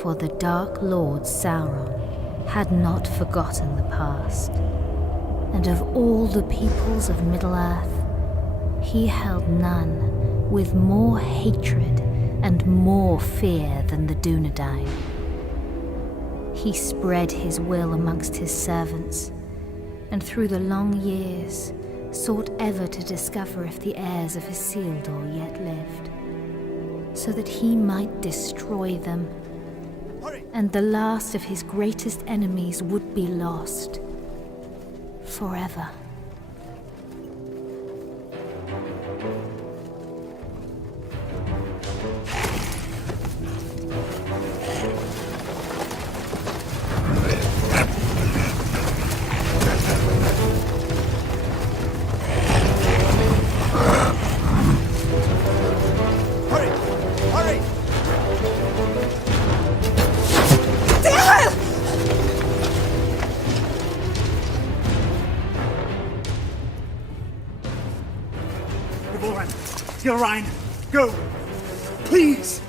For the Dark Lord Sauron had not forgotten the past, and of all the peoples of Middle-earth, he held none with more hatred and more fear than the Dunedain. He spread his will amongst his servants, and through the long years sought ever to discover if the heirs of Isildur yet lived, so that he might destroy them, and the last of his greatest enemies would be lost forever. Ryan, go! Please!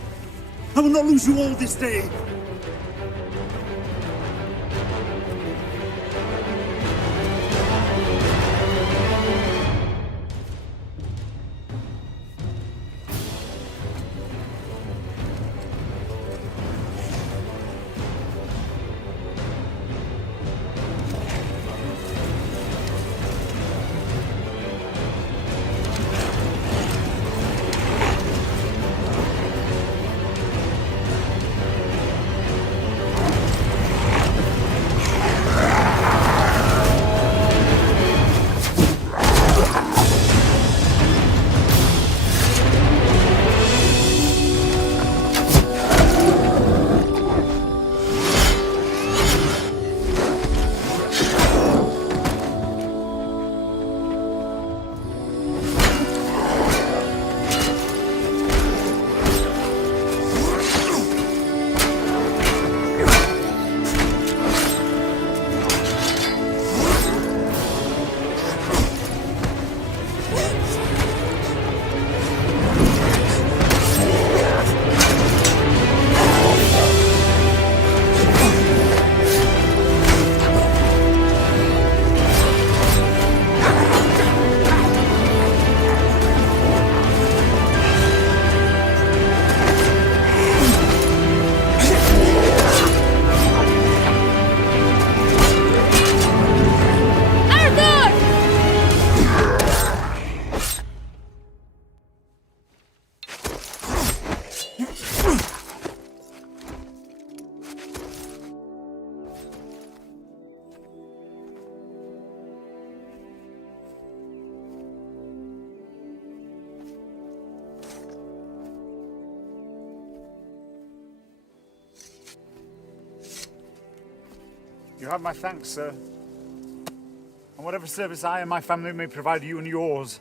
I will not lose you all this day! You have my thanks, sir. And whatever service I and my family may provide you and yours,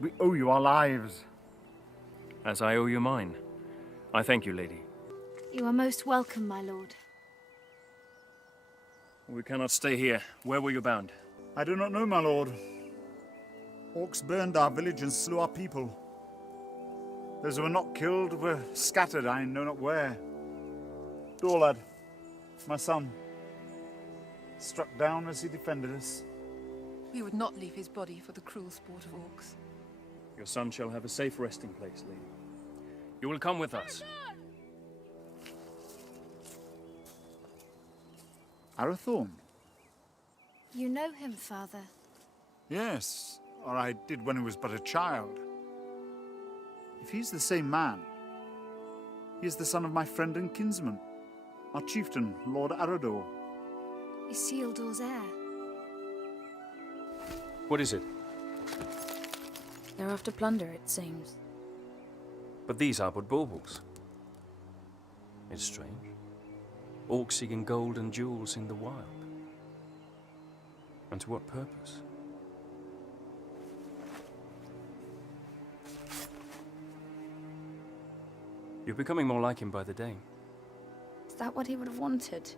we owe you our lives. As I owe you mine. I thank you, lady. You are most welcome, my lord. We cannot stay here. Where were you bound? I do not know, my lord. Orcs burned our village and slew our people. Those who were not killed were scattered, I know not where. Dorlad, my son, struck down as he defended us. We would not leave his body for the cruel sport of orcs. Your son shall have a safe resting place, lady. You will come with us. Arathorn? You know him, father? Yes, or I did when he was but a child. If he's the same man, he is the son of my friend and kinsman, our chieftain, Lord Arador. Isildur's heir. What is it? They're after plunder, it seems. But these are but baubles. It's strange. Orcs seeking gold and jewels in the wild. And to what purpose? You're becoming more like him by the day. Is that what he would have wanted?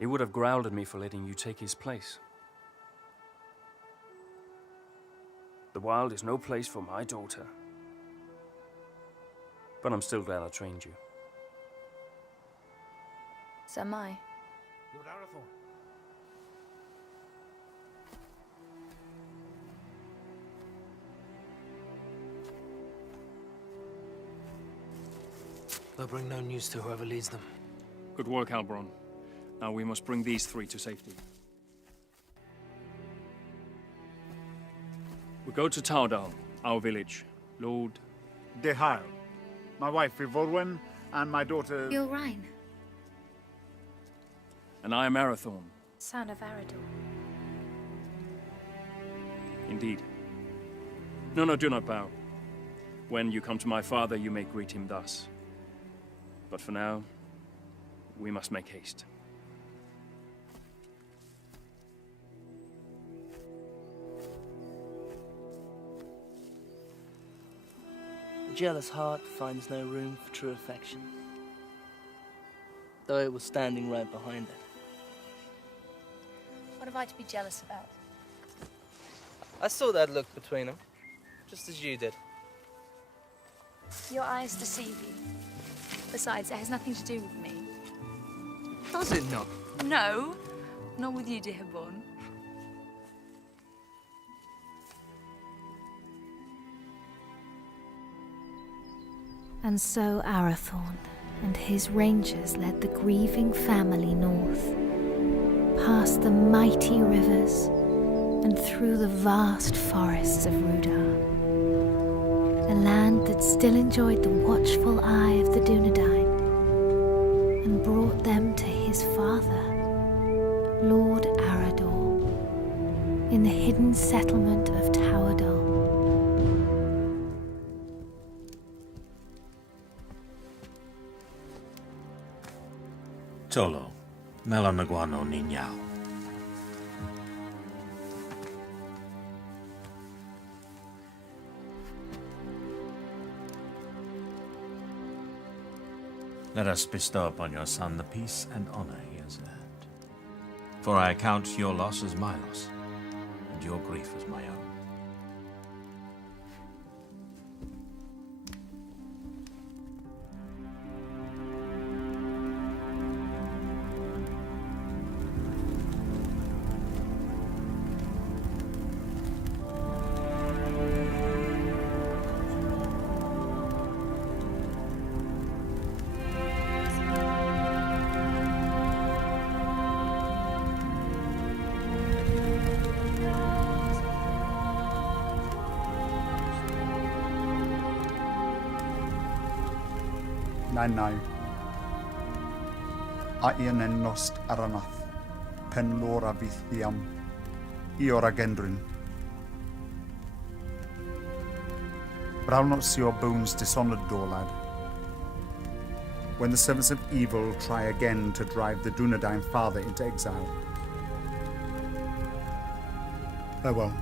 He would have growled at me for letting you take his place. The wild is no place for my daughter. But I'm still glad I trained you. So am I. Lord Arathorn. They'll bring no news to whoever leads them. Good work, Halbron. Now we must bring these three to safety. We go to Taudal, our village. Lord... Dehail, my wife Ivorwen, and my daughter... Gilrain, And I am Arathorn. son of Arador. Indeed. No, do not bow. When you come to my father, you may greet him thus. But for now, we must make haste. The jealous heart finds no room for true affection, though it was standing right behind it. What have I to be jealous about? I saw that look between them, just as you did. Your eyes deceive you. Besides, it has nothing to do with me. Does it not? No, not with you, Dehaborn. And so Arathorn and his rangers led the grieving family north, past the mighty rivers and through the vast forests of Rudar, a land that still enjoyed the watchful eye of the Dunedain, and brought them to his father, Lord Arador, in the hidden settlement of Tauadal. Tolo, Melanaguano Niñao. Let us bestow upon your son the peace and honor he has earned. For I account your loss as my loss, and your grief as my own. Nai. Aien en nost aranath, pen lora vithiam, iora gendrin. Brown not see your bones dishonored, Dorlad. When the servants of evil try again to drive the Dunedain father into exile. Farewell.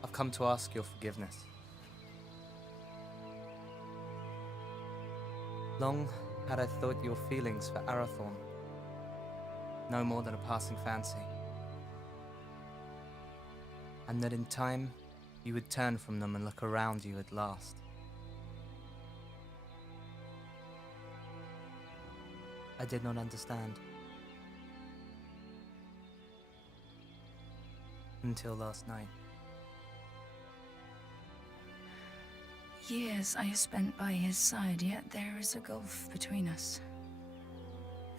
I've come to ask your forgiveness. Long had I thought your feelings for Arathorn no more than a passing fancy, and that in time you would turn from them and look around you at last. I did not understand. until last night. Years I have spent by his side, yet there is a gulf between us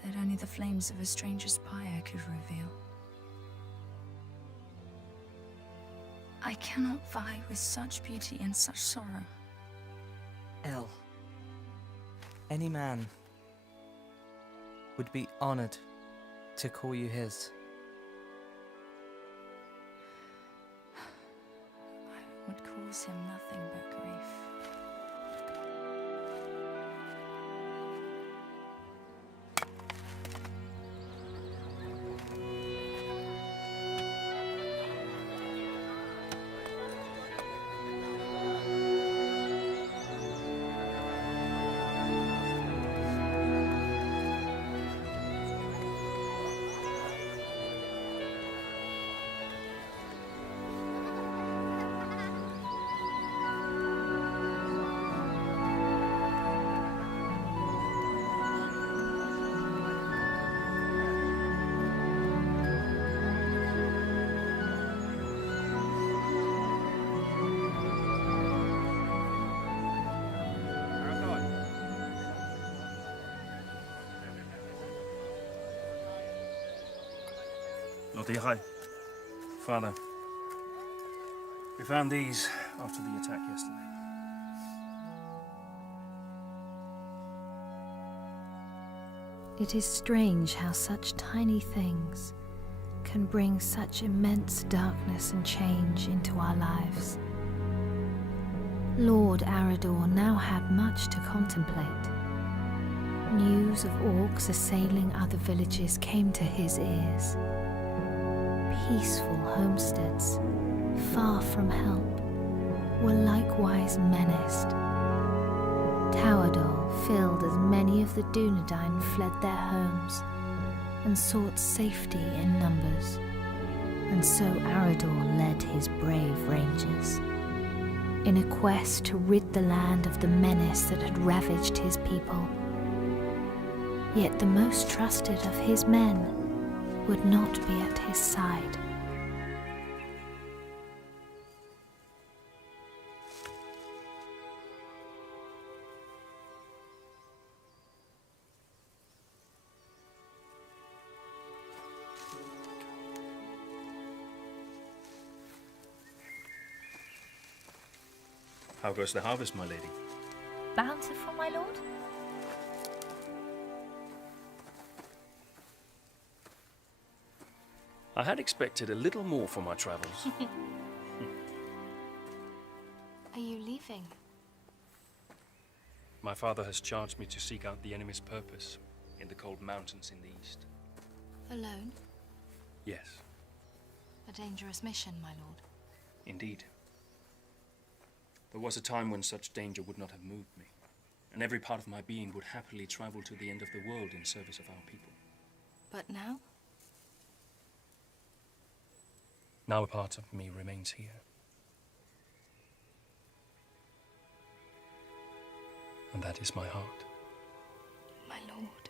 that only the flames of a stranger's pyre could reveal. I cannot vie with such beauty and such sorrow. El, any man would be honored to call you his. I would cause him nothing but grief. Lord Ihai. Father, we found these after the attack yesterday. It is strange how such tiny things can bring such immense darkness and change into our lives. Lord Arador now had much to contemplate. News of orcs assailing other villages came to his ears. Peaceful homesteads, far from help, were likewise menaced. Towerdal filled as many of the Dunedain fled their homes and sought safety in numbers, and so Arador led his brave rangers in a quest to rid the land of the menace that had ravaged his people. Yet the most trusted of his men would not be at his side. How goes the harvest, my lady? Bountiful, my lord? I had expected a little more for my travels. Are you leaving? My father has charged me to seek out the enemy's purpose in the cold mountains in the east. Alone? Yes, A dangerous mission, my lord. indeed. There was a time when such danger would not have moved me, and every part of my being would happily travel to the end of the world in service of our people. But now? Now a part of me remains here. And that is my heart. My lord.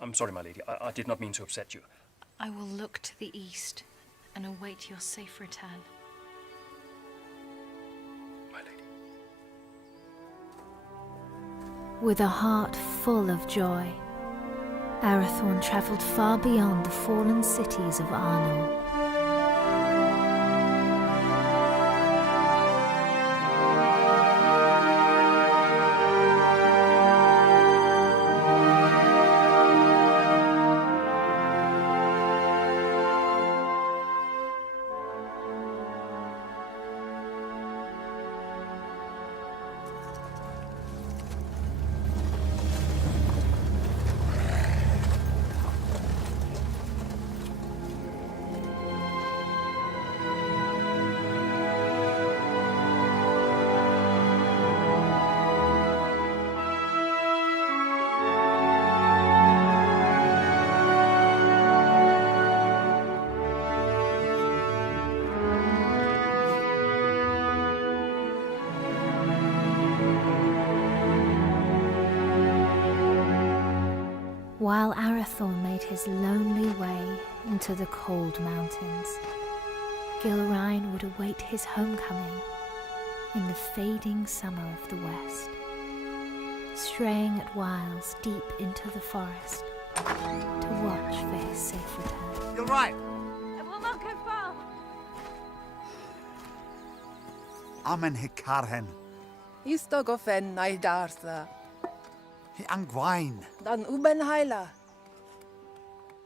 I'm sorry, my lady. I did not mean to upset you. I will look to the east and await your safe return. My lady. With a heart full of joy, Arathorn travelled far beyond the fallen cities of Arnor. While Arathorn made his lonely way into the cold mountains, Gilrain would await his homecoming in the fading summer of the West, straying at whiles deep into the forest to watch for his safe return. You're right. I will not go far. Amen hikarhen. Istogofen naidarsa. Hi angwain. Dan uben haila.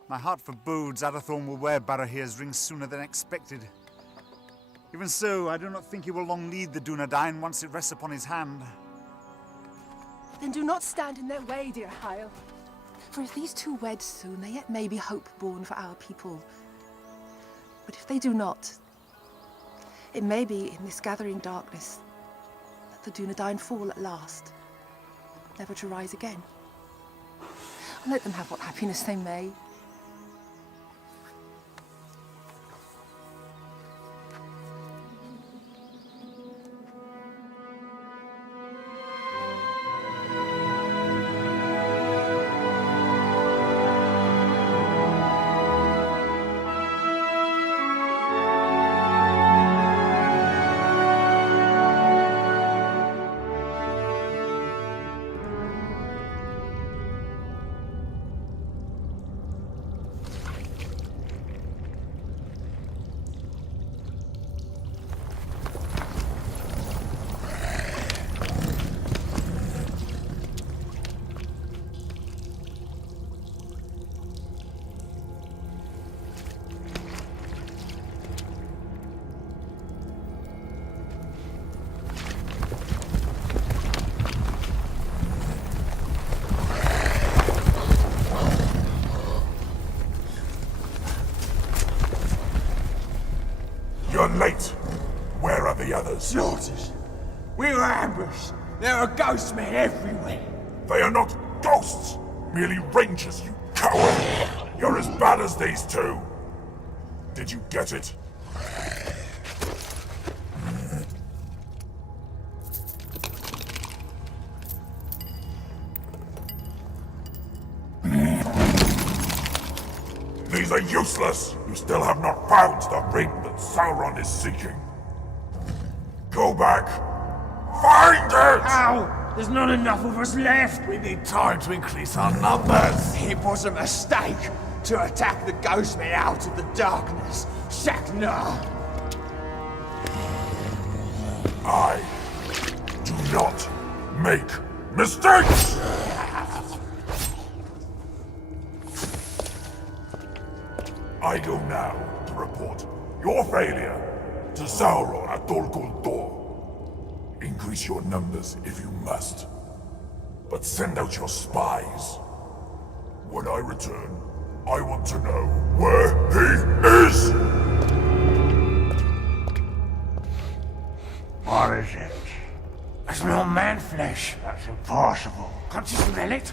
My heart forebodes Arathorn will wear Barahir's ring sooner than expected. Even so, I do not think he will long need the Dunedain once it rests upon his hand. Then do not stand in their way, dear Hyle. For if these two wed soon, there yet may be hope born for our people. But if they do not, it may be in this gathering darkness that the Dunedain fall at last, never to rise again. And let them have what happiness they may. You're late. Where are the others? Slaughtered. We were ambushed. There are ghost men everywhere. They are not ghosts, merely rangers, you coward! You're as bad as these two. Did you get it? These are useless! You still have not found the ring that Sauron is seeking. Go back. Find it! Ow! There's not enough of us left! We need time to increase our numbers! It was a mistake to attack the ghost men out of the darkness. Shaknar! I do not make mistakes! I go now to report your failure to Sauron at Dol Guldur. Increase your numbers if you must, but send out your spies. When I return, I want to know where he is! What is it? I smell man flesh. That's impossible. Can't you smell it?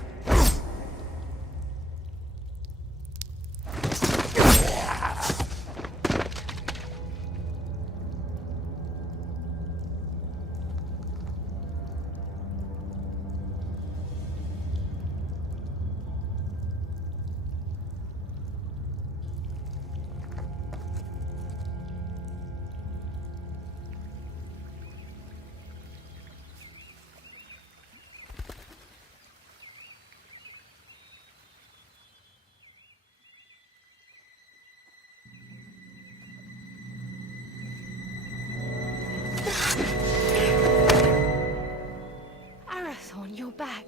Arathorn, you're back.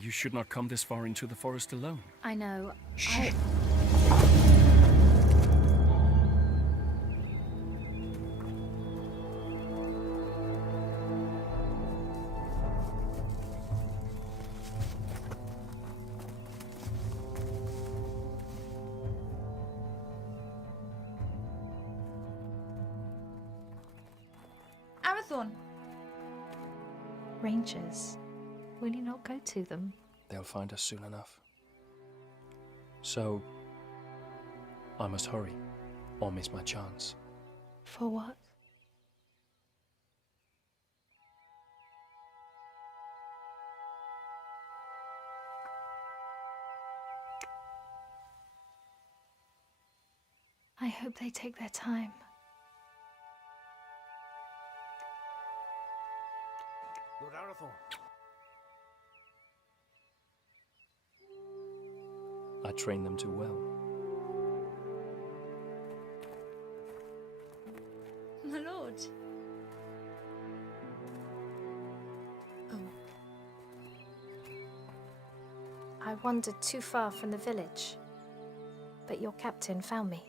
You should not come this far into the forest alone. I know. Arathorn! Rangers, will you not go to them? They'll find us soon enough. So, I must hurry, or miss my chance. For what? I hope they take their time. Lord Arathorn. I trained them too well. My lord. I wandered too far from the village, but your captain found me.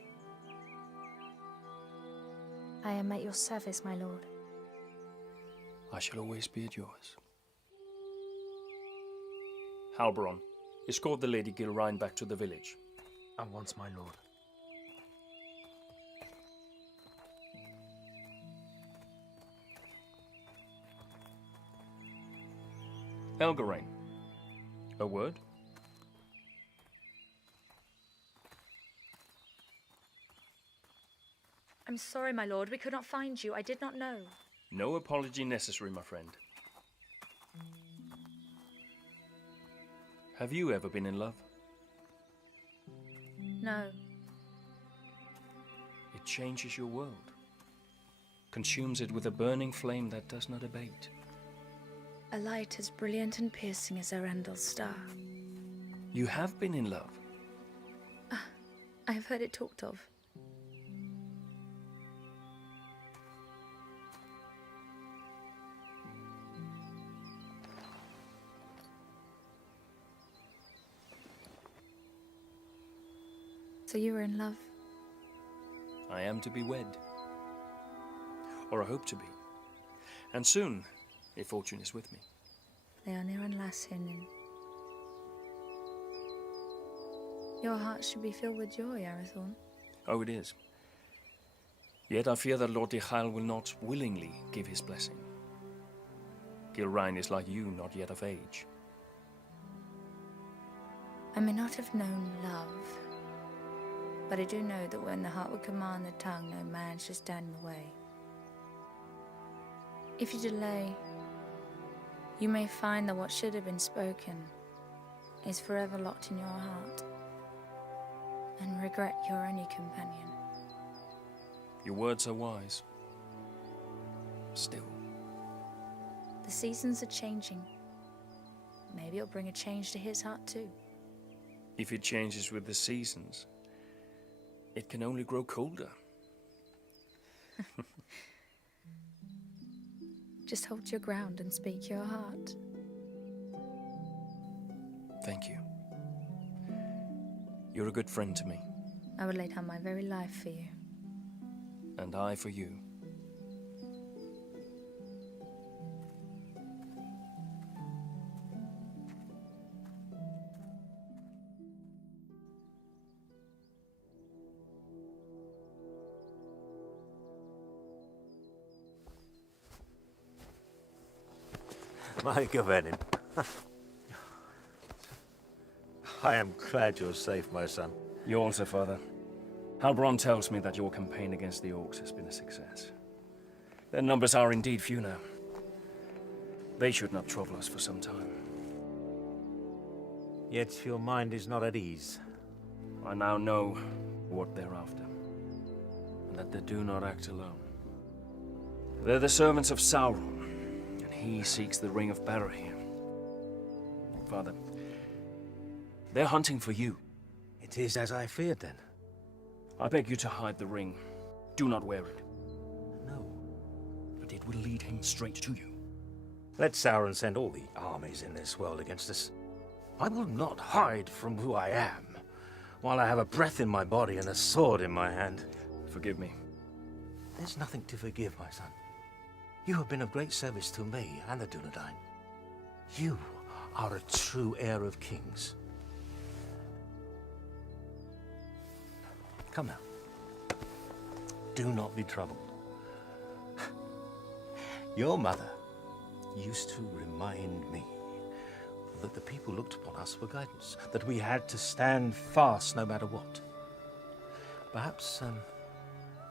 I am at your service, my lord. I shall always be at yours. Halbron, escort the Lady Gilrain back to the village. At once, my lord. Elgarain, a word? I'm sorry, my lord. We could not find you. I did not know. No apology necessary, my friend. Have you ever been in love? No. It changes your world. Consumes it with a burning flame that does not abate. A light as brilliant and piercing as Arundel's star. You have been in love. I have heard it talked of. So you were in love? I am to be wed. Or I hope to be. And soon, if fortune is with me. Leonir and Lasinin. Your heart should be filled with joy, Arathorn. Oh, it is. Yet I fear that Lord Dichael will not willingly give his blessing. Gilrain is like you, not yet of age. I may not have known love, but I do know that when the heart would command the tongue, no man should stand in the way. If you delay, you may find that what should have been spoken is forever locked in your heart, and regret your only companion. Your words are wise. Still. The seasons are changing. Maybe it'll bring a change to his heart too. If it changes with the seasons, it can only grow colder. Just hold your ground and speak your heart. Thank you. You're a good friend to me. I would lay down my very life for you. And I for you. My Gavenin. I am glad you're safe, my son. You also, Father. Halbron tells me that your campaign against the Orcs has been a success. Their numbers are indeed few now. They should not trouble us for some time. Yet your mind is not at ease. I now know what they're after, and that they do not act alone. They're the servants of Sauron, and he seeks the Ring of Barahir. Father, they're hunting for you. It is as I feared, then. I beg you to hide the ring. Do not wear it. No. But it will lead him straight to you. Let Sauron send all the armies in this world against us. I will not hide from who I am, while I have a breath in my body and a sword in my hand. Forgive me. There's nothing to forgive, my son. You have been of great service to me and the Dunedain. You are a true heir of kings. Come now. Do not be troubled. Your mother used to remind me that the people looked upon us for guidance, that we had to stand fast no matter what. Perhaps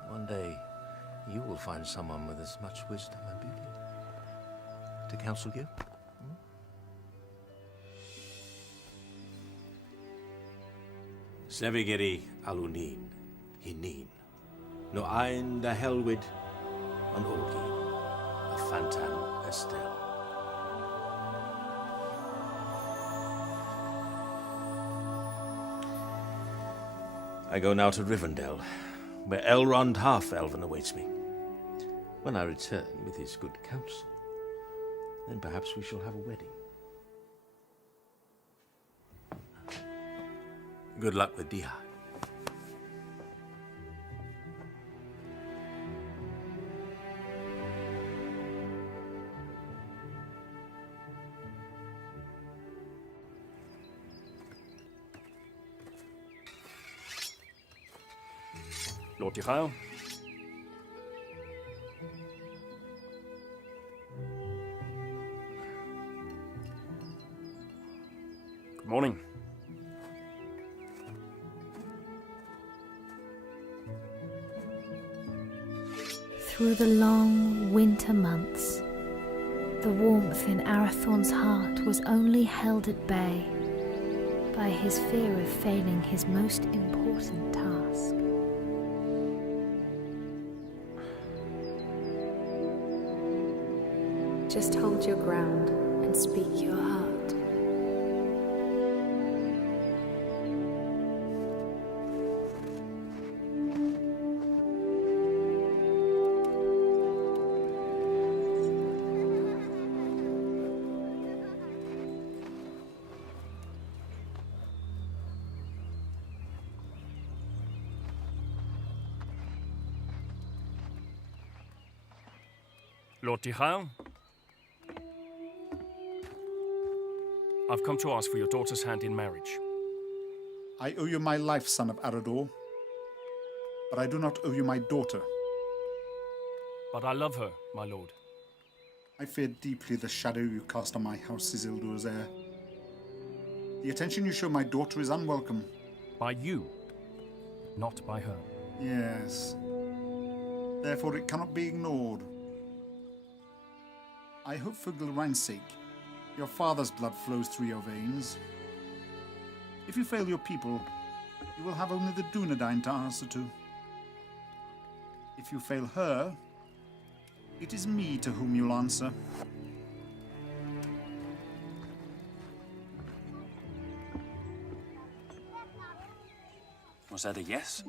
one day you will find someone with as much wisdom and beauty to counsel you. Sevigeri Alunin, Hinin. no ein da Helwyd, an Orgi, a Fantan Estelle. I go now to Rivendell, where Elrond Half-Elven awaits me. When I return with his good counsel, then perhaps we shall have a wedding. Good luck with Dihad. Lord Dihal. Good morning. Through the long winter months, the warmth in Arathorn's heart was only held at bay by his fear of failing his most important task. Just hold your ground and speak your heart. Lord Dihal. I've come to ask for your daughter's hand in marriage. I owe you my life, son of Arador. But I do not owe you my daughter. But I love her, my lord. I fear deeply the shadow you cast on my house, Isildur's heir. The attention you show my daughter is unwelcome. By you, not by her. Yes. Therefore it cannot be ignored. I hope for Gilrain's sake, your father's blood flows through your veins. If you fail your people, you will have only the Dunedain to answer to. If you fail her, it is me to whom you'll answer. Was that a yes?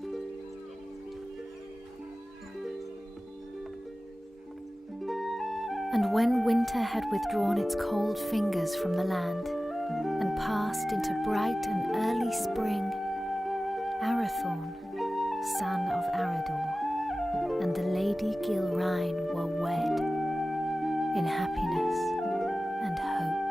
And when winter had withdrawn its cold fingers from the land and passed into bright and early spring, Arathorn, son of Arador, and the Lady Gilrain were wed in happiness and hope.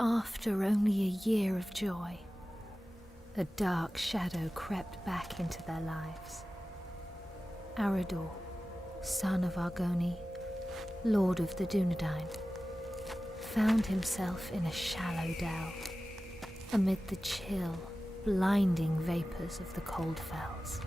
After only a year of joy, a dark shadow crept back into their lives. Arador, son of Argoni, lord of the Dunedain, found himself in a shallow dell, amid the chill, blinding vapors of the cold fells.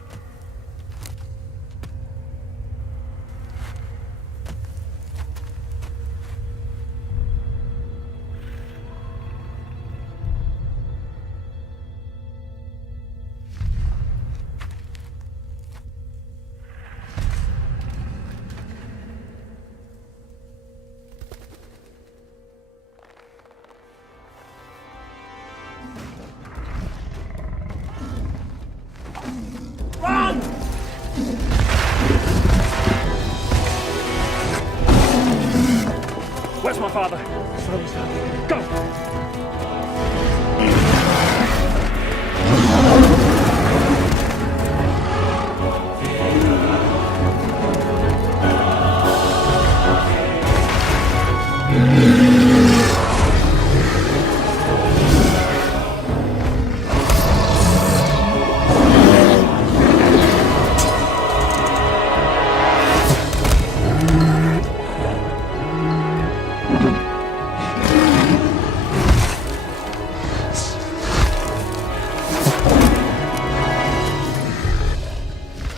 Where's my father? Go!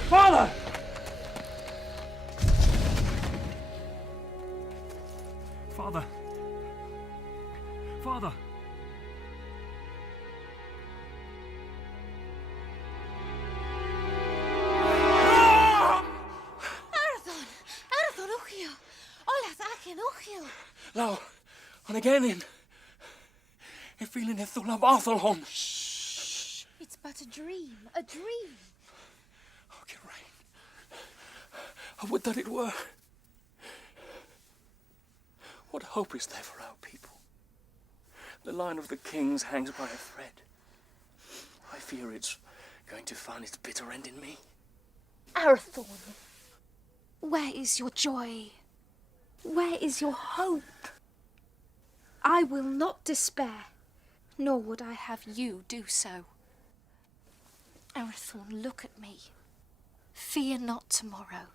Father! Father! Father! Arathon, Uchio! Olas Achen Uchio! Lau, on again in. If feeling it thul of Arthurholm. It's but a dream, a dream. Oh, Geraint. I would that it were. What hope is there for our people? The line of the kings hangs by a thread. I fear it's going to find its bitter end in me. Arathorn, where is your joy? Where is your hope? I will not despair, nor would I have you do so. Arathorn, look at me. Fear not tomorrow,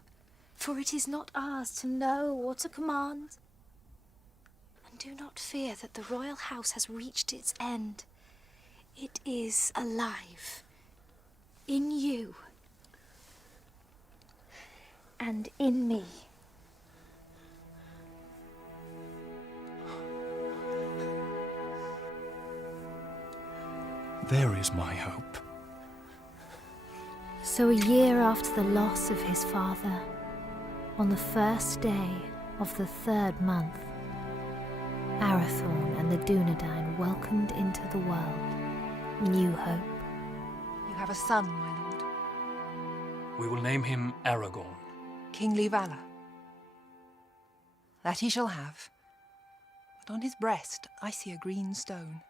for it is not ours to know or to command. And do not fear that the royal house has reached its end. It is alive. In you. And in me. There is my hope. So a year after the loss of his father, on the first day of the 3rd month, Arathorn and the Dunedain welcomed into the world new hope. You have a son, my lord. We will name him Aragorn. Kingly valor. That he shall have. But on his breast I see a green stone.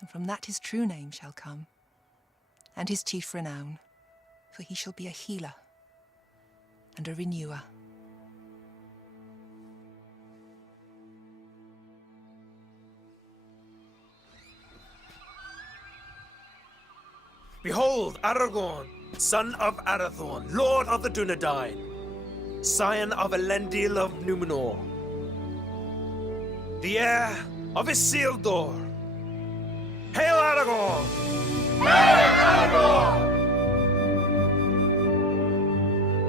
And from that his true name shall come, and his chief renown, for he shall be a healer and a renewer. Behold, Aragorn, son of Arathorn, lord of the Dunedain, scion of Elendil of Numenor, the heir of Isildur. Hail Aragorn! Hail Aragorn!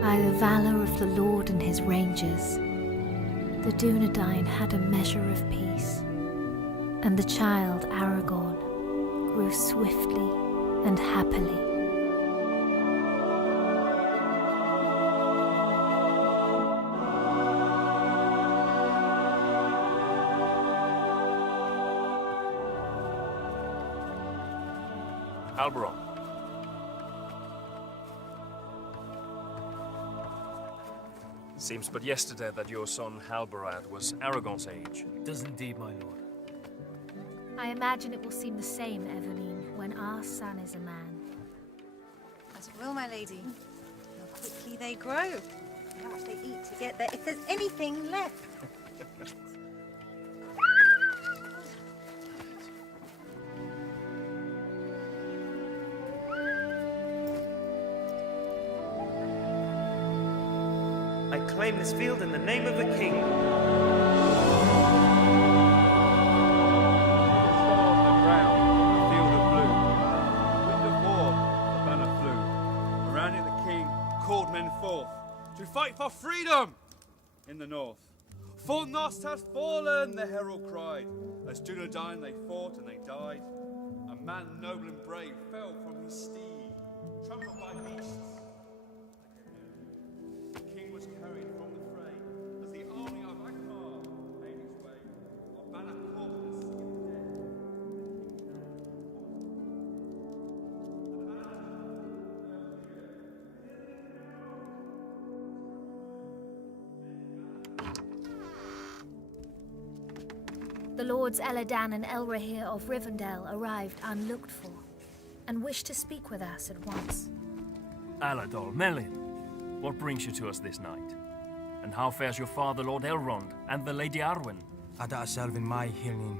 By the valour of the Lord and his rangers, the Dunedain had a measure of peace, and the child Aragorn grew swiftly and happily. Halberon. Seems but yesterday that your son Halbarad was Aragorn's age. It does indeed, my lord. I imagine it will seem the same, Eveline, when our son is a man. As it will, my lady. How quickly they grow. How much they eat to get there, if there's anything left. I claim this field in the name of the king. To fight for freedom in the north. Fornost has fallen, the herald cried. As Dunedain they fought and they died. A man noble and brave fell from his steed, trampled by beasts. The king was carried from the fray as the army of Akbar made its way. Our banner caught in the sea of death. The Lords Eladan and Elrahir of Rivendell arrived unlooked for, and wished to speak with us at once. Aladol, Melin, what brings you to us this night? And how fares your father, Lord Elrond, and the Lady Arwen? Ada Selvin mai hilnin.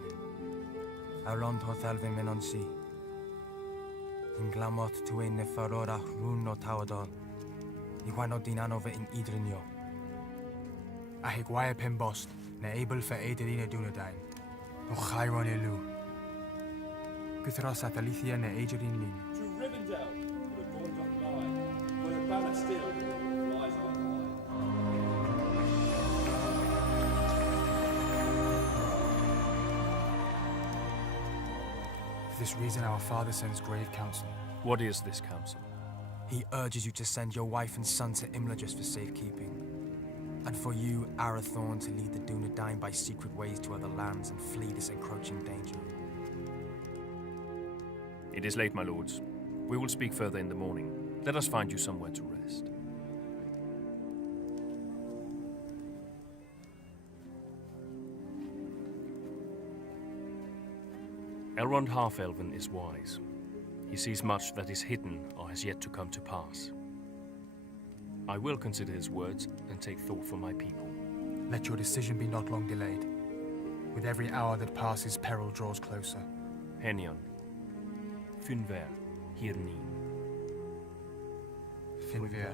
Elrond ho Thelvin menonsi. In glamot tuin ne farora rún no Tawadol. Iwano din anove in Idrinio. A higwaia pen bost, ne able for Aedirina Dunedain. No Chiron elu. Guthros at Alithia ne Aedirine lin. To Rivendell, where the dawn doth lie, where the banner still flies on For this reason our father sends grave counsel. What is this counsel? He urges you to send your wife and son to Imladris for safekeeping. And for you, Arathorn, to lead the Dunedain by secret ways to other lands and flee this encroaching danger. It is late, my lords. We will speak further in the morning. Let us find you somewhere to rest. Elrond Half-Elven is wise. He sees much that is hidden or has yet to come to pass. I will consider his words and take thought for my people. Let your decision be not long delayed. With every hour that passes, peril draws closer. Henion. Finver. Hirnin. Finver.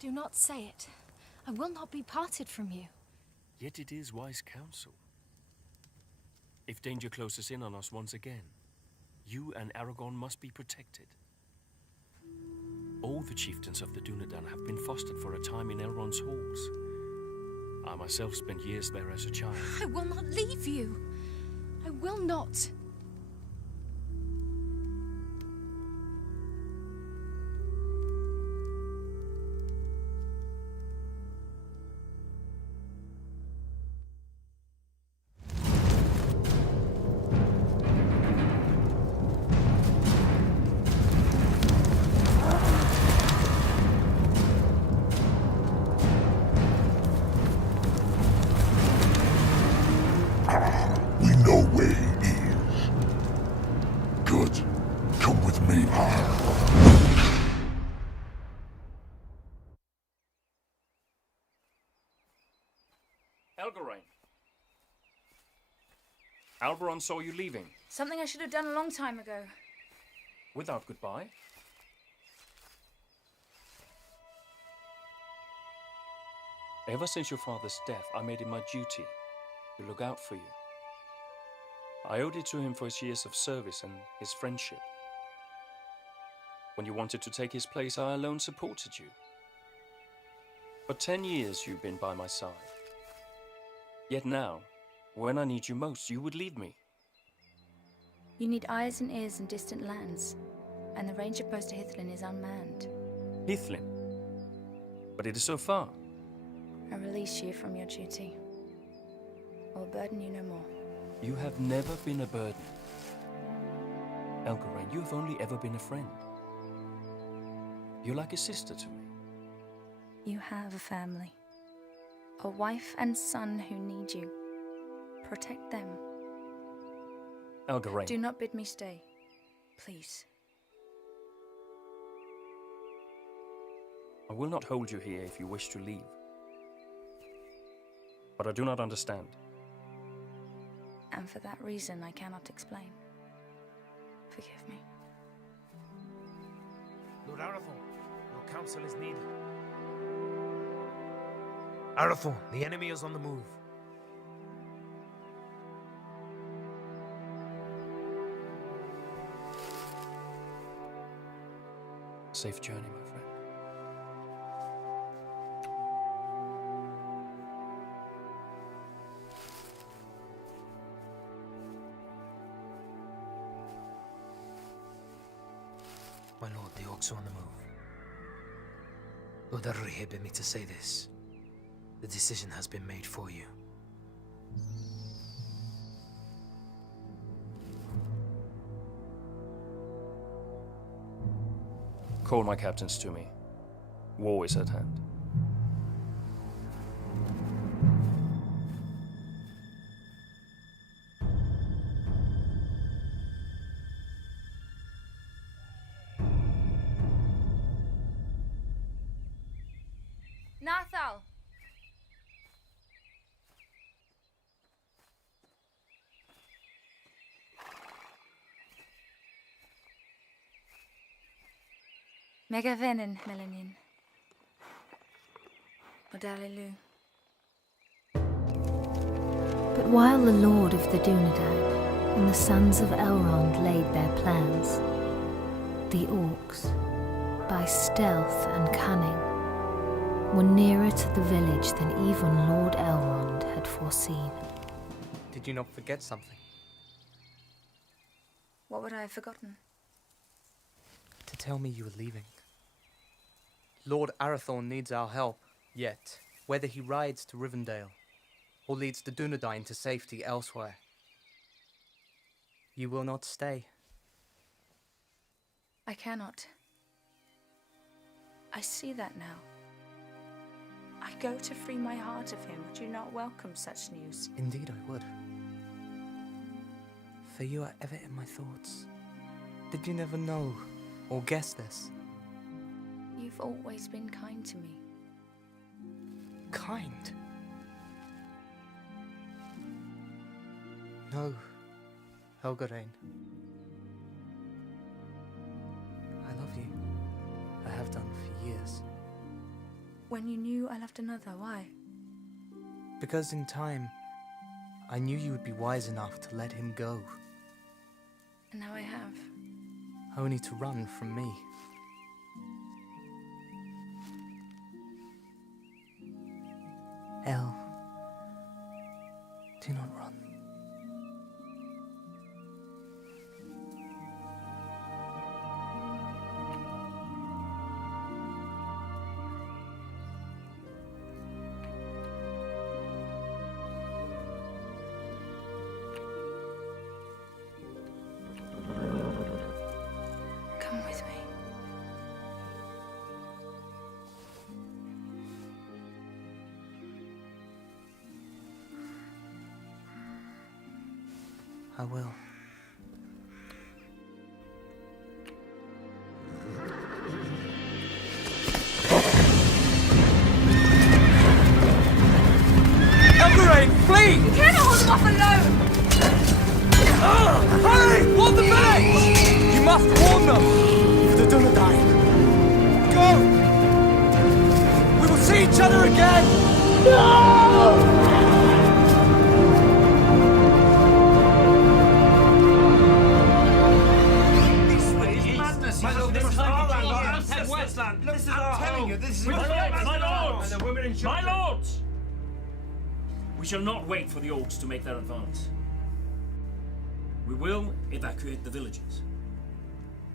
Do not say it. I will not be parted from you. Yet it is wise counsel. If danger closes in on us once again, you and Aragorn must be protected. All the chieftains of the Dunedain have been fostered for a time in Elrond's halls. I myself spent years there as a child. I will not leave you. I will not. We know where he is. Good. Come with me. Elgarain. Alberon saw you leaving. Something I should have done a long time ago. Without goodbye? Ever since your father's death, I made it my duty to look out for you. I owed it to him for his years of service and his friendship. When you wanted to take his place, I alone supported you. For 10 years you've been by my side. Yet now, when I need you most, you would leave me. You need eyes and ears in distant lands, and the ranger post to Hithlin is unmanned. Hithlin? But it is so far. I release you from your duty. I will burden you no more. You have never been a burden. Elgarain, you have only ever been a friend. You're like a sister to me. You have a family. A wife and son who need you. Protect them. Elgarain. Do not bid me stay. Please. I will not hold you here if you wish to leave. But I do not understand. And for that reason, I cannot explain. Forgive me. Lord Arathorn, your counsel is needed. Arathorn, the enemy is on the move. Safe journey, my friend. My lord, the orcs are on the move. Lord Elrahir bid me to say this. The decision has been made for you. Call my captains to me. War is at hand. Nathal! Megavenin, Melanin. Odalilu. But while the Lord of the Dunedain and the sons of Elrond laid their plans, the orcs, by stealth and cunning, were nearer to the village than even Lord Elrond had foreseen. Did you not forget something? What would I have forgotten? To tell me you were leaving. Lord Arathorn needs our help, yet, whether he rides to Rivendell or leads the Dunedain to safety elsewhere, you will not stay. I cannot. I see that now. I go to free my heart of him. Would you not welcome such news? Indeed I would. For you are ever in my thoughts. Did you never know or guess this? You've always been kind to me. Kind? No, Helgarain. I love you. I have done for years. When you knew I loved another, why? Because in time, I knew you would be wise enough to let him go. And now I have. Only to run from me. El, do not run. Come with me. I will. Elgarain, flee! You cannot hold them off alone! Hurry! Warn the village! You must warn them! For the Dunedain. Go! We will see each other again! No! My lords! We shall not wait for the orcs to make their advance. We will evacuate the villages.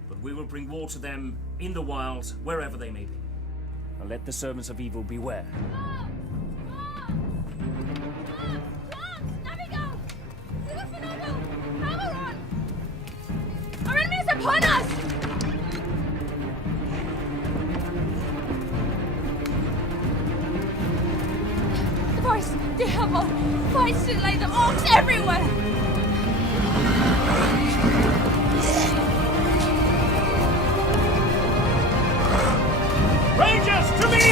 But we will bring war to them in the wilds, wherever they may be. And let the servants of evil beware. Our enemy is upon us! The voice, the hammer, fights to lay the orcs everywhere! Rangers, to me!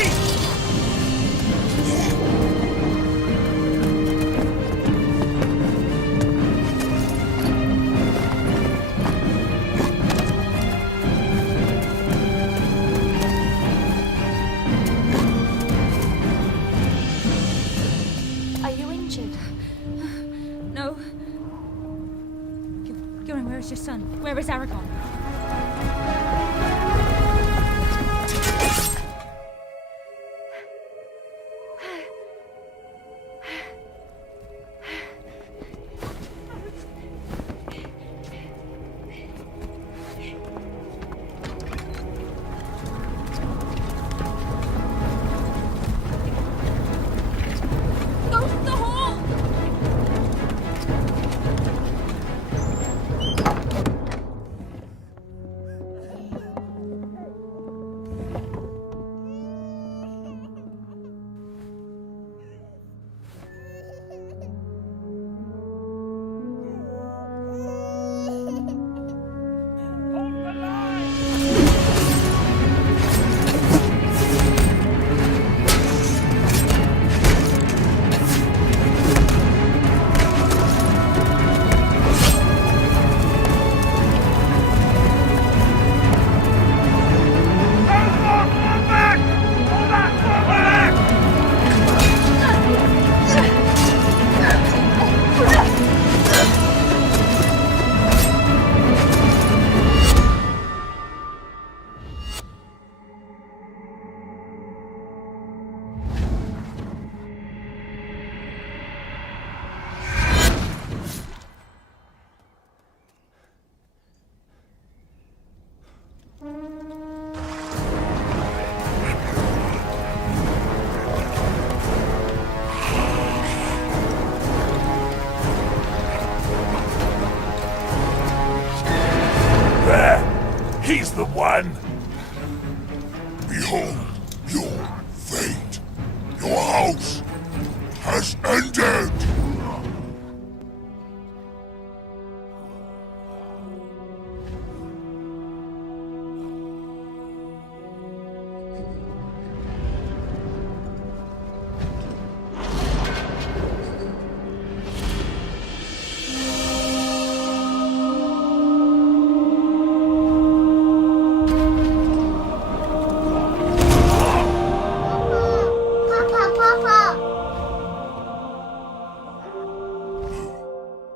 Are you injured? No. Gillen, where is your son? Where is Aragorn? Go to the hall! man! Behold your fate. Your house has ended!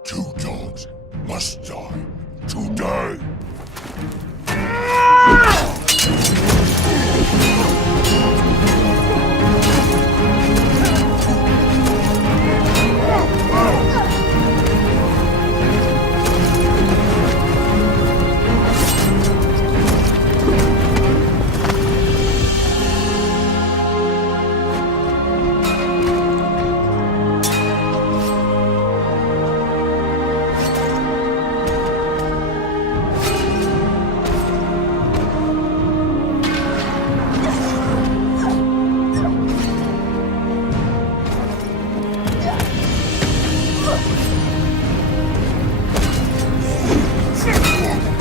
Two dogs must die today.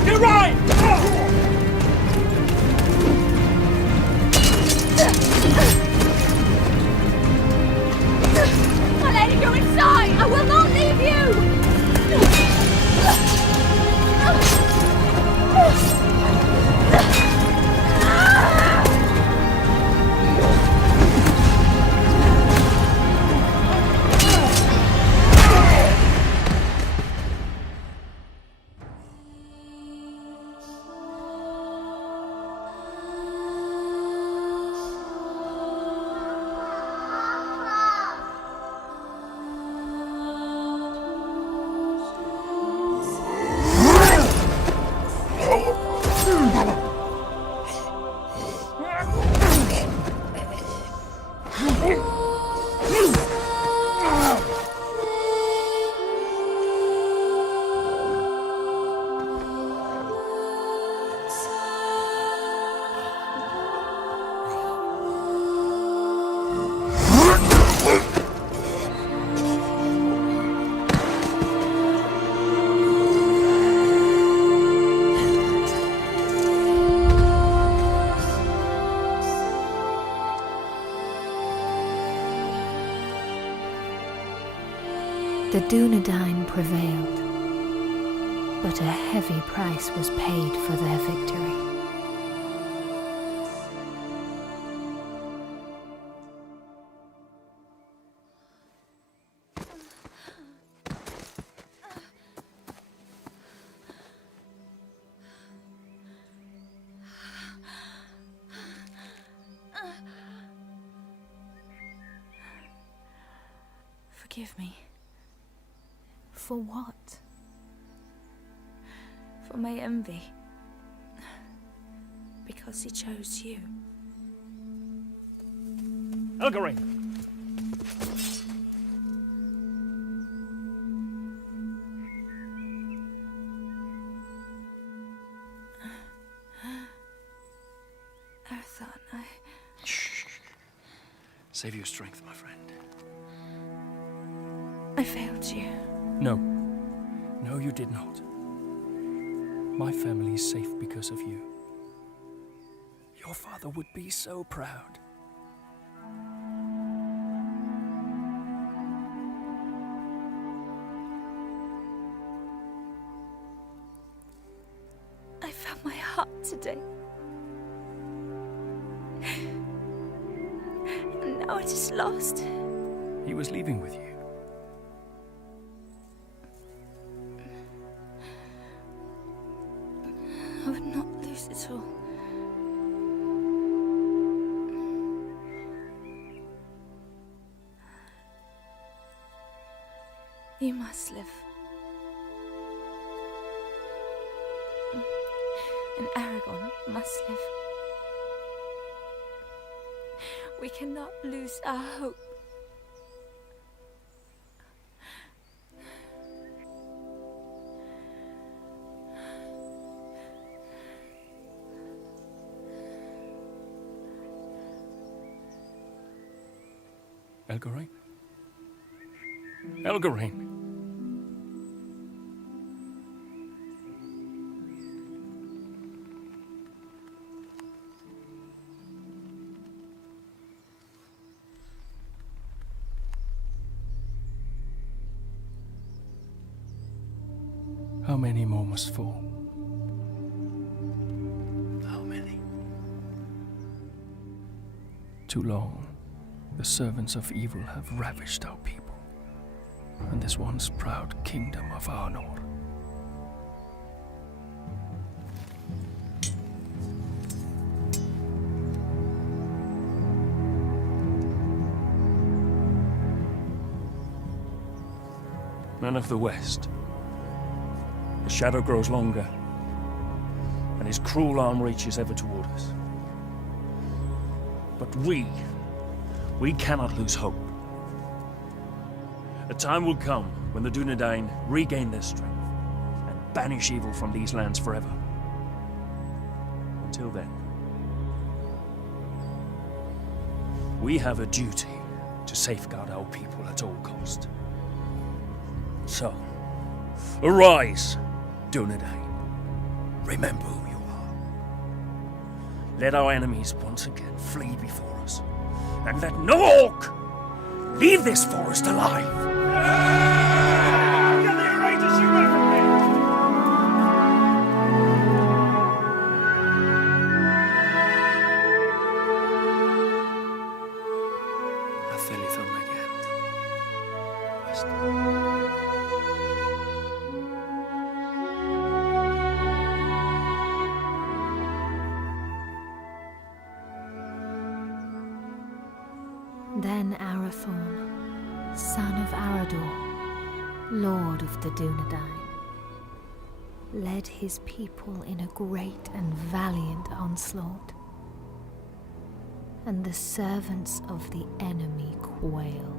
You're right! My lady, go inside! I will not leave you! The Dunedain prevailed, but a heavy price was paid for their victory. Forgive me. For what? For my envy. Because he chose you. Elgarine! Arathorn, Save your strength, my friend. I failed you. No. No, you did not. My family is safe because of you. Your father would be so proud. I found my heart today. And now it is lost. He was leaving with you. I would not lose it all. You must live. And Aragorn must live. We cannot lose our hope. Elgarine? Elgarine! How many more must fall? How many? Too long, the servants of evil have ravished our people, and this once proud kingdom of Arnor. Men of the West, the shadow grows longer, and his cruel arm reaches ever toward us. But we cannot lose hope. A time will come when the Dunedain regain their strength and banish evil from these lands forever. Until then, we have a duty to safeguard our people at all cost. So, arise, Dunedain. Remember who you are. Let our enemies once again flee before us, and let no orc leave this forest alive. Then Arathorn, son of Arador, lord of the Dunedain, led his people in a great and valiant onslaught, and the servants of the enemy quailed.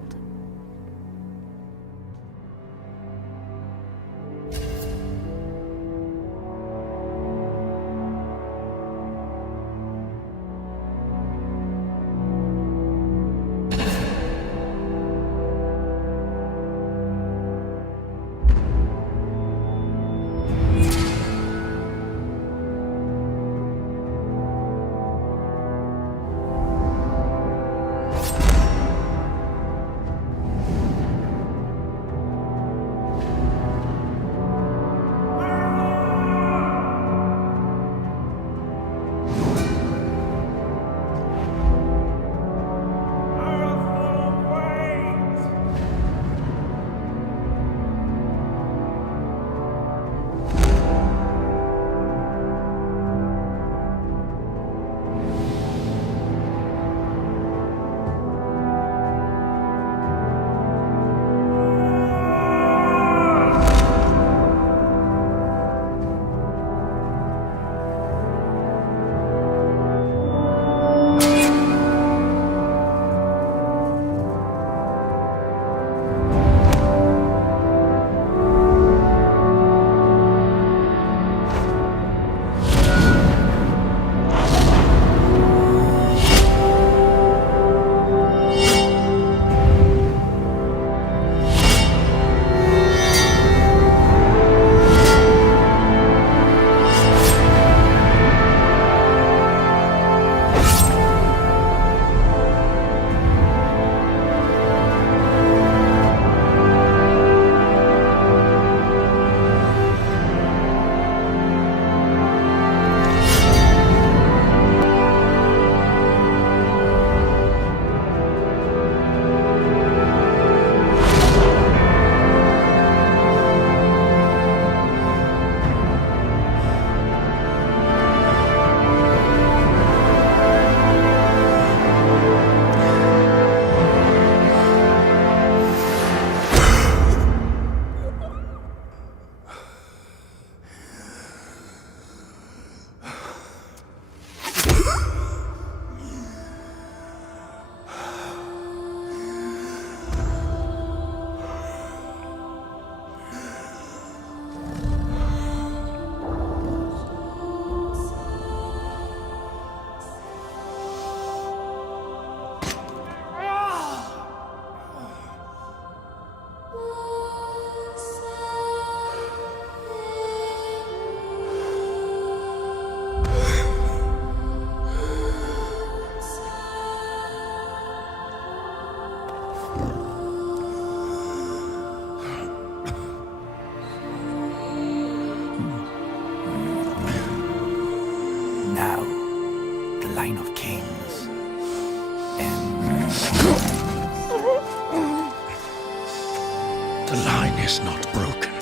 is not broken.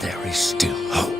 There is still hope.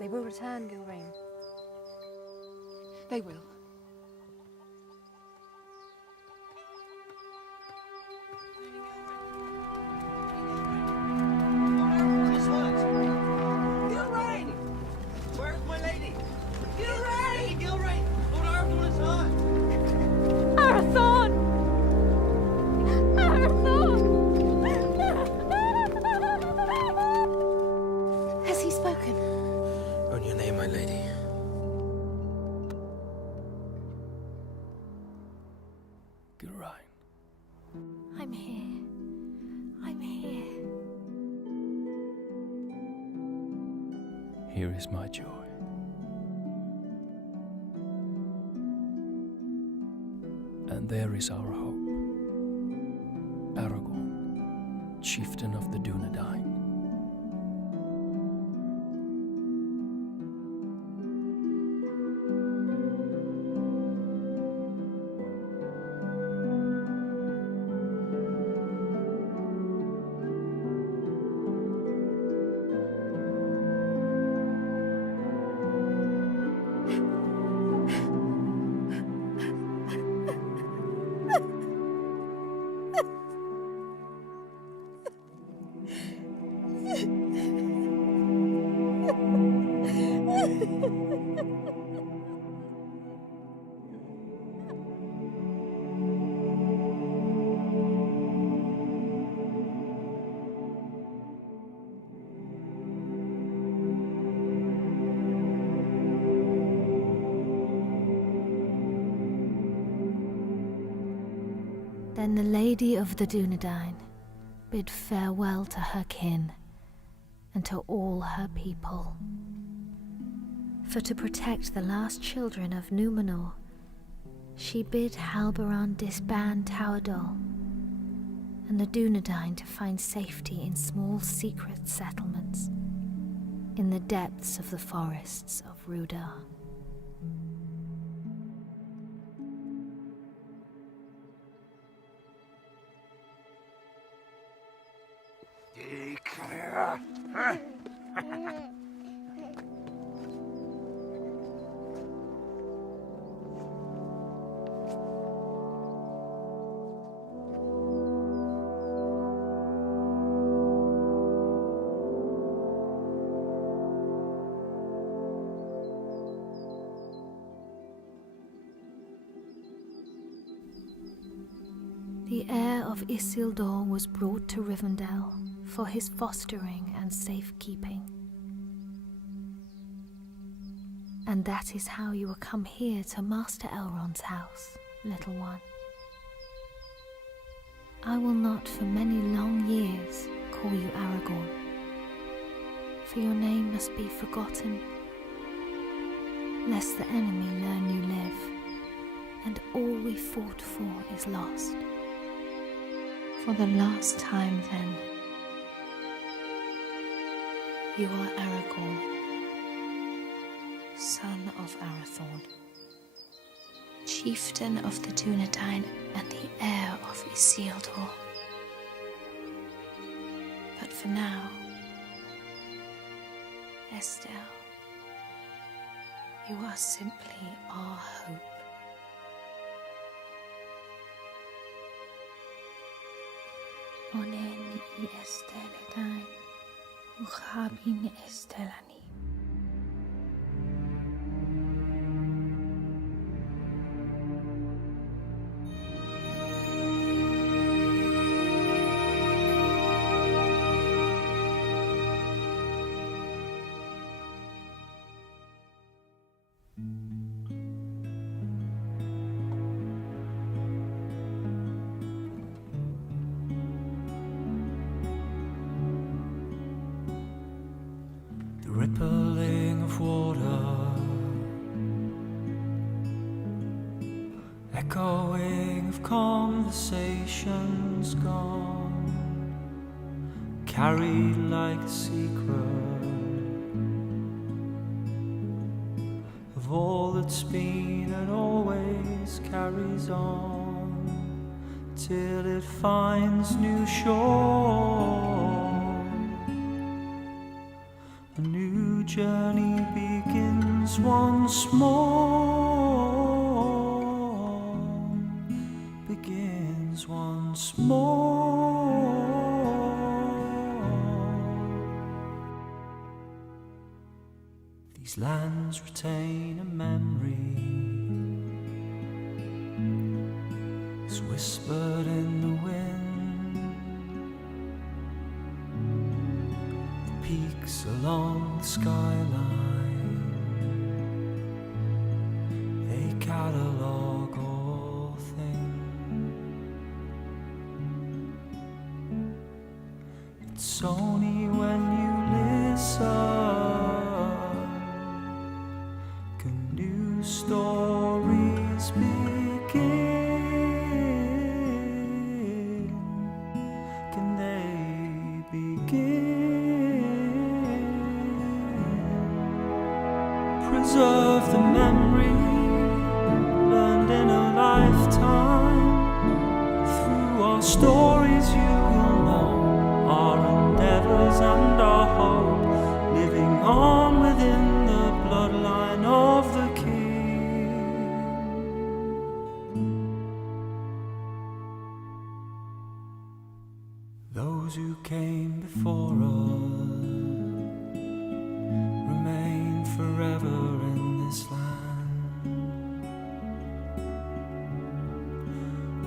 They will return, Gilrain. They will. Gilrain! Where's my lady? Gilrain! Gilrain! Lord Arathorn is hurt! Arathorn! Arathorn! Has he spoken? On your name, my lady. Gilrain. I'm here. I'm here. Here is my joy. And there is our hope. Aragorn, chieftain of the Dunedain. Then the Lady of the Dunedain bid farewell to her kin and to all her people. For to protect the last children of Númenor, she bid Halbarand disband Tauerdal and the Dunedain to find safety in small secret settlements in the depths of the forests of Rudar. The heir of Isildur was brought to Rivendell for his fostering and safekeeping. And that is how you will come here to Master Elrond's house, little one. I will not for many long years call you Aragorn, for your name must be forgotten, lest the enemy learn you live, and all we fought for is lost. For the last time, then, you are Aragorn, son of Arathorn, chieftain of the Dunedain and the heir of Isildur. But for now, Estelle, you are simply our hope. Onen I Esteledain, Uchabin Estelani. rippling of water, echoing of conversations gone, carried like a secret of all that's been and always carries on till it finds new shore. A new journey begins once more, begins once more. These lands retain a memory, it's whispered in the wind. The peaks along the skyline, they catalogue all things. It's only when you listen can new stories begin. Can they begin? Preserve the memory learned in a lifetime. Through our stories you will know our endeavors and our hope, living on within the bloodline of the King. Those who came before us remain forever in this land,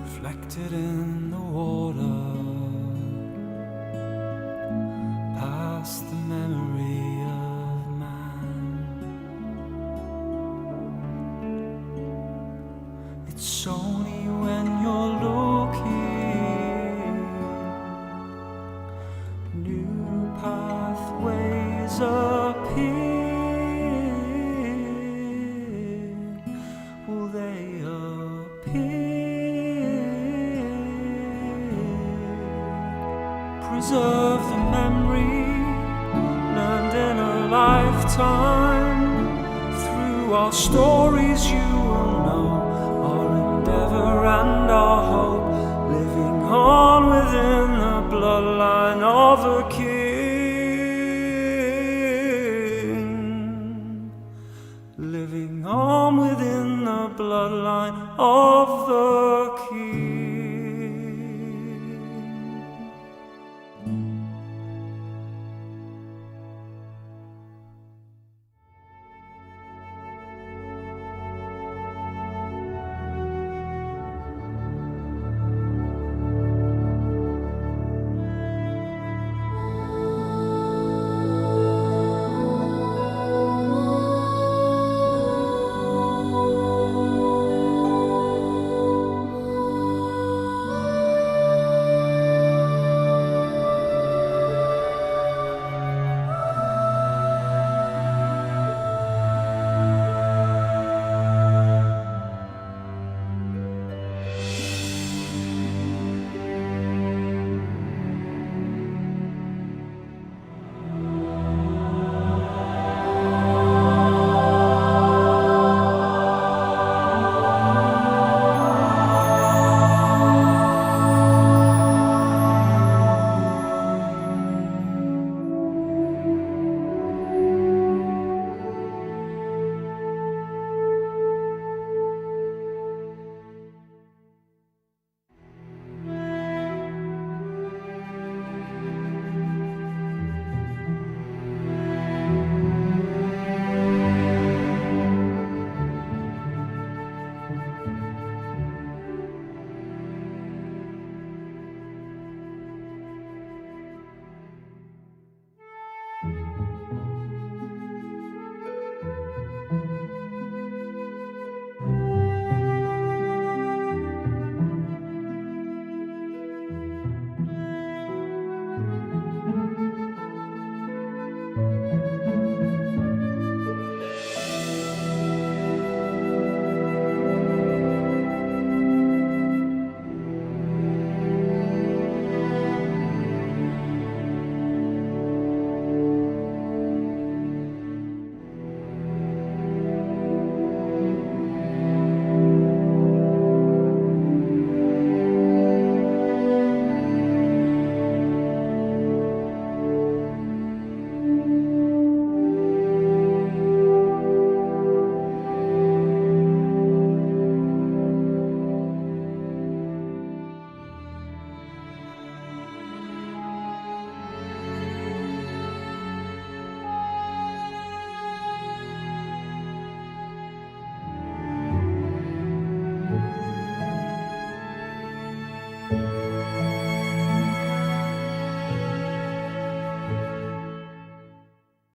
reflected in the water, past the memory of man. It's only when you're looking, new pathways appear. Will they appear? Preserve the memory learned in a lifetime. Through our stories you will know our endeavor and our hope, living on within the bloodline of the King. Living on within the bloodline of the King.